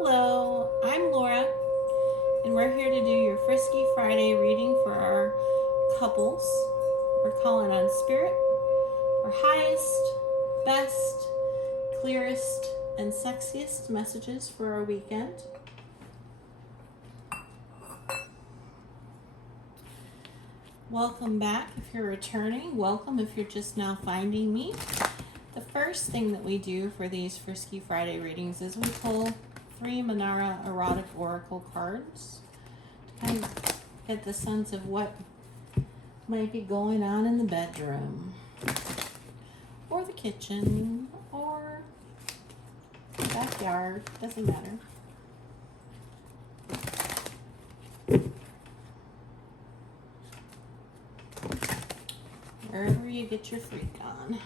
Hello, I'm Laura, and we're here to do your Frisky Friday reading for our couples. We're calling on Spirit for highest, best, clearest, and sexiest messages for our weekend. Welcome back if you're returning. Welcome if you're just now finding me. The first thing that we do for these Frisky Friday readings is we pull 3 Manara Erotic Oracle cards to kind of get the sense of what might be going on in the bedroom or the kitchen or the backyard. Doesn't matter. Wherever you get your freak on.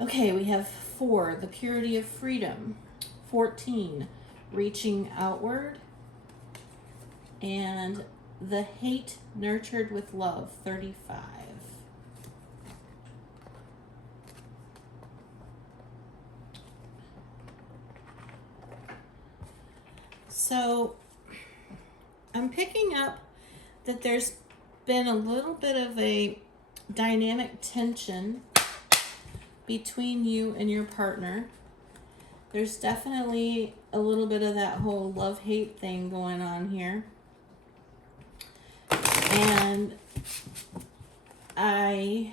Okay, we have 4, the purity of freedom. 14, reaching outward. And the hate nurtured with love, 35. So I'm picking up that there's been a little bit of a dynamic tension between you and your partner. There's definitely a little bit of that whole love-hate thing going on here. And I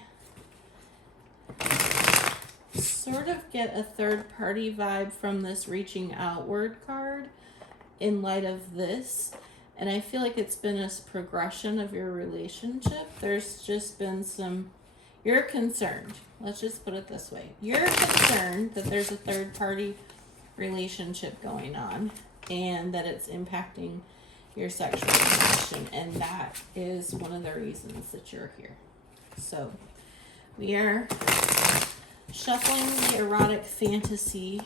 sort of get a third-party vibe from this reaching outward card in light of this. And I feel like it's been a progression of your relationship. There's just been some... You're concerned. Let's just put it this way. You're concerned that there's a third-party relationship going on and that it's impacting your sexual connection. And that is one of the reasons that you're here. So we are shuffling the erotic fantasy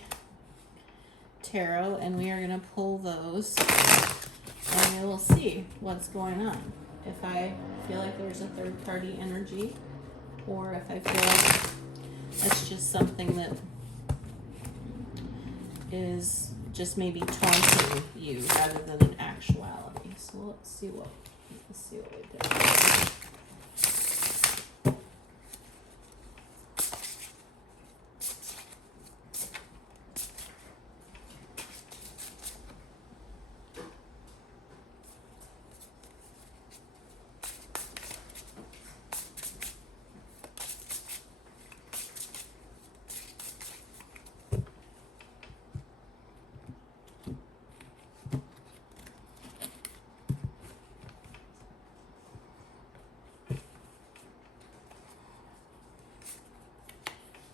tarot, and we are going to pull those, and we will see what's going on. If I feel like there's a third-party energy, or if I feel like it's just something that is just maybe taunting you rather than an actuality. So let's see what we do.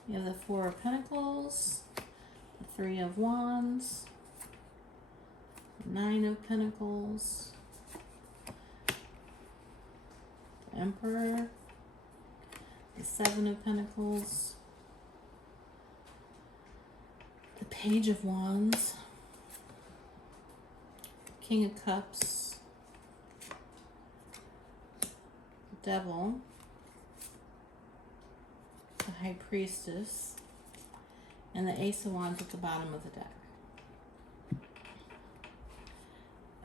You have the 4 of Pentacles, the 3 of Wands, the 9 of Pentacles, the Emperor, the 7 of Pentacles, the Page of Wands, King of Cups, the Devil, the High Priestess, and the Ace of Wands at the bottom of the deck.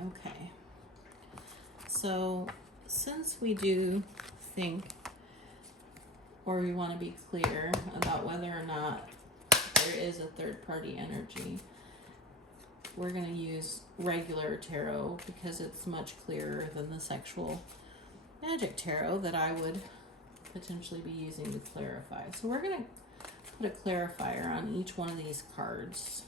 Okay. So, since we do think, or we want to be clear about whether or not there is a third-party energy, we're going to use regular tarot because it's much clearer than the sexual magic tarot that I would potentially be using to clarify. So we're going to put a clarifier on each one of these cards.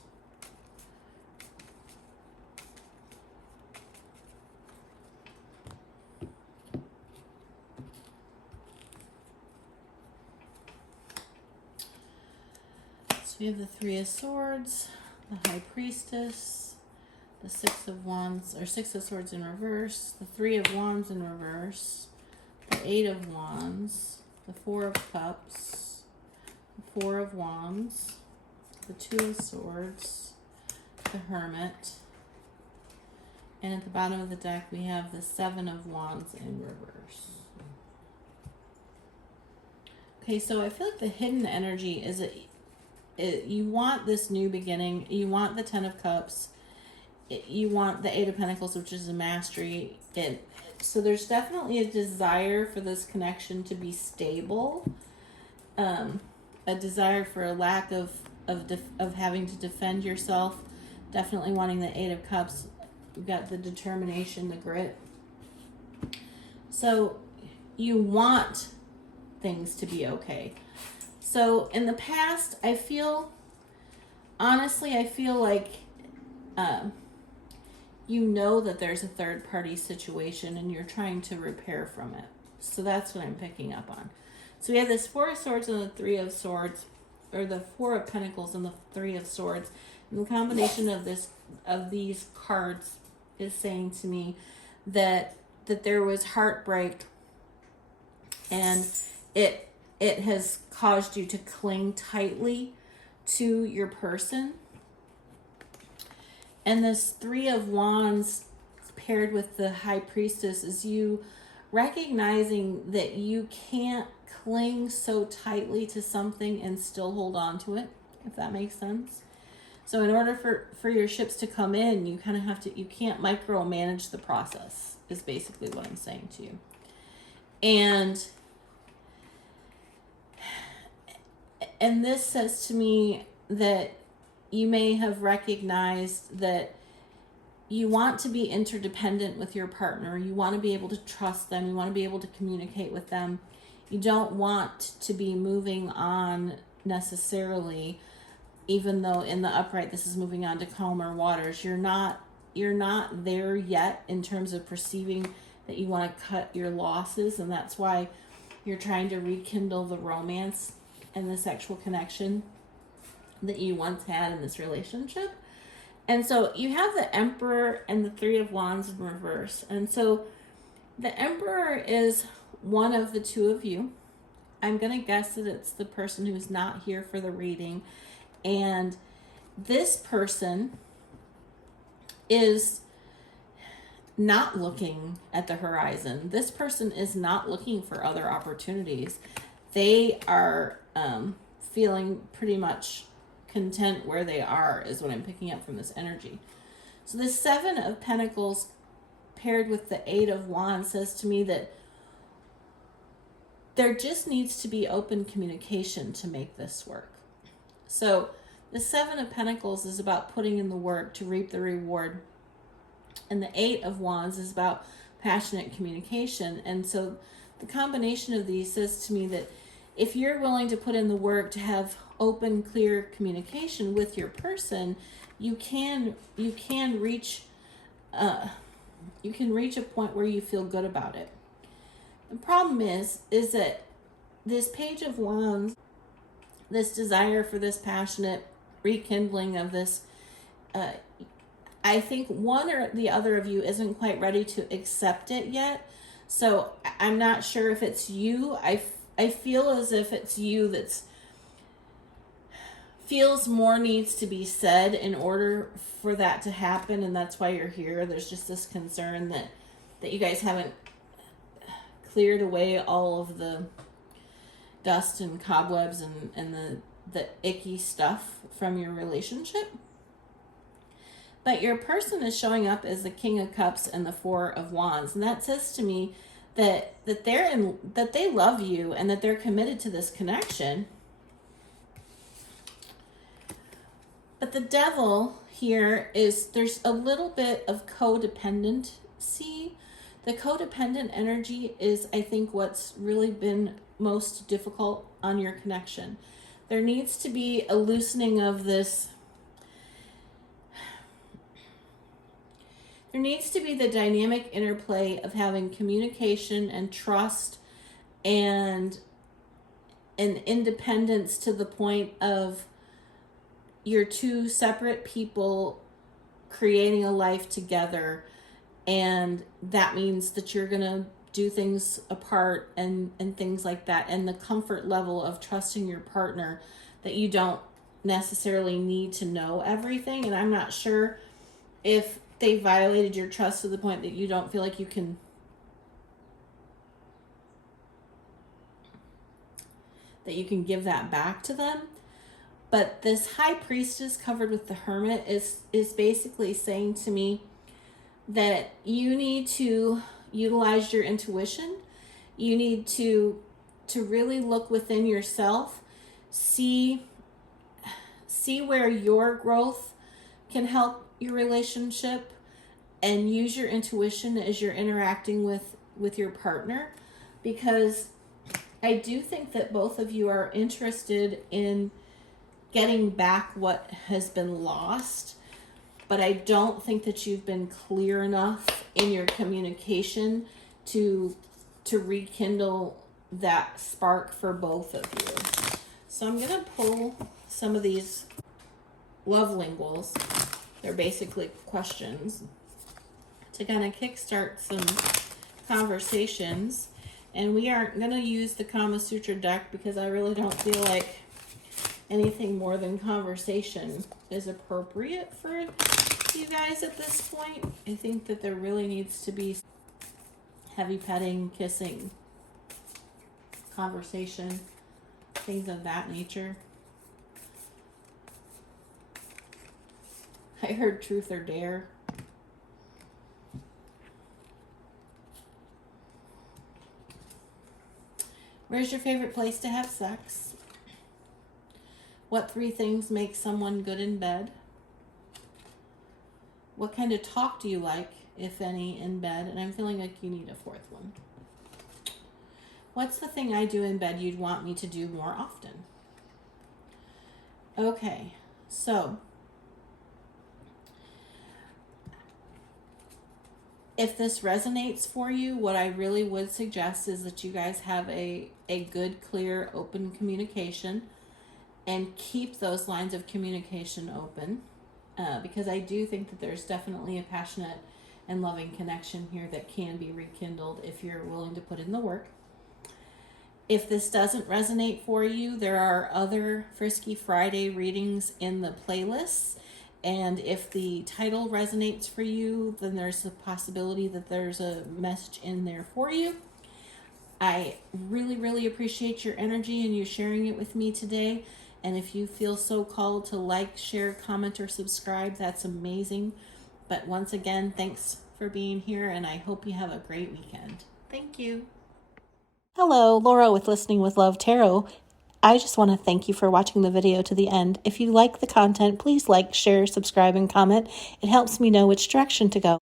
So we have the 3 of Swords, the High Priestess, the 6 of Wands, or 6 of Swords in reverse, the 3 of Wands in reverse, the 8 of Wands, the 4 of Cups, the 4 of Wands, the 2 of Swords, the Hermit, and at the bottom of the deck we have the 7 of Wands in reverse. Okay, so I feel like the hidden energy is you want this new beginning. You want the 10 of Cups. You want the 8 of Pentacles, which is a mastery. So there's definitely a desire for this connection to be stable. A desire for a lack of having to defend yourself. Definitely wanting the 8 of Cups. You've got the determination, the grit. So you want things to be okay. So in the past, I feel like you know that there's a third party situation and you're trying to repair from it. So that's what I'm picking up on. So we have this 4 of Swords and the 3 of Swords, or the 4 of Pentacles and the 3 of Swords. And the combination of these cards is saying to me that there was heartbreak, and it has caused you to cling tightly to your person. And this 3 of Wands paired with the High Priestess is you recognizing that you can't cling so tightly to something and still hold on to it, if that makes sense. So in order for your ships to come in, you kind of have to, you can't micromanage the process, is basically what I'm saying to you. And this says to me that you may have recognized that you want to be interdependent with your partner. You want to be able to trust them. You want to be able to communicate with them. You don't want to be moving on necessarily, even though in the upright this is moving on to calmer waters. You're not there yet in terms of perceiving that you want to cut your losses, and that's why you're trying to rekindle the romance and the sexual connection that you once had in this relationship. And so you have the Emperor and the 3 of Wands in reverse. And so the Emperor is one of the two of you. I'm going to guess that it's the person who's not here for the reading. And this person is not looking at the horizon. This person is not looking for other opportunities. They are feeling pretty much content where they are, is what I'm picking up from this energy. So the 7 of Pentacles paired with the 8 of Wands says to me that there just needs to be open communication to make this work. So the 7 of Pentacles is about putting in the work to reap the reward. And the 8 of Wands is about passionate communication. And so the combination of these says to me that if you're willing to put in the work to have open, clear communication with your person, you can reach a point where you feel good about it. The problem is that this Page of Wands, this desire for this passionate rekindling of this, I think one or the other of you isn't quite ready to accept it yet. So I'm not sure if it's you. I feel as if it's you that's feels more needs to be said in order for that to happen, and that's why you're here. There's just this concern that you guys haven't cleared away all of the dust and cobwebs and the icky stuff from your relationship. But your person is showing up as the King of Cups and the 4 of Wands, and that says to me that they love you and that they're committed to this connection. But the Devil here is, there's a little bit of codependency. The codependent energy is, I think, what's really been most difficult on your connection. There needs to be a loosening of this. There needs to be the dynamic interplay of having communication and trust and an independence to the point of you're two separate people creating a life together, and that means that you're gonna do things apart and things like that, and the comfort level of trusting your partner that you don't necessarily need to know everything. And I'm not sure if they violated your trust to the point that you don't feel like you can give that back to them. But this High Priestess covered with the Hermit is basically saying to me that you need to utilize your intuition. You need to really look within yourself, see where your growth can help your relationship, and use your intuition as you're interacting with your partner, because I do think that both of you are interested in getting back what has been lost, but I don't think that you've been clear enough in your communication to rekindle that spark for both of you. So I'm going to pull some of these love linguals. They're basically questions to kind of kickstart some conversations. And we aren't going to use the Kama Sutra deck because I really don't feel like anything more than conversation is appropriate for you guys at this point. I think that there really needs to be heavy petting, kissing, conversation, things of that nature. I heard truth or dare. Where's your favorite place to have sex? What 3 things make someone good in bed? What kind of talk do you like, if any, in bed? And I'm feeling like you need a 4th one. What's the thing I do in bed you'd want me to do more often? Okay, so if this resonates for you, what I really would suggest is that you guys have a good, clear, open communication and keep those lines of communication open, because I do think that there's definitely a passionate and loving connection here that can be rekindled if you're willing to put in the work. If this doesn't resonate for you, there are other Frisky Friday readings in the playlists. And if the title resonates for you, then there's a possibility that there's a message in there for you. I really, really appreciate your energy and you sharing it with me today. And if you feel so called to like, share, comment, or subscribe, that's amazing. But once again, thanks for being here, and I hope you have a great weekend. Thank you. Hello, Laura with Listening with Love Tarot. I just want to thank you for watching the video to the end. If you like the content, please like, share, subscribe, and comment. It helps me know which direction to go.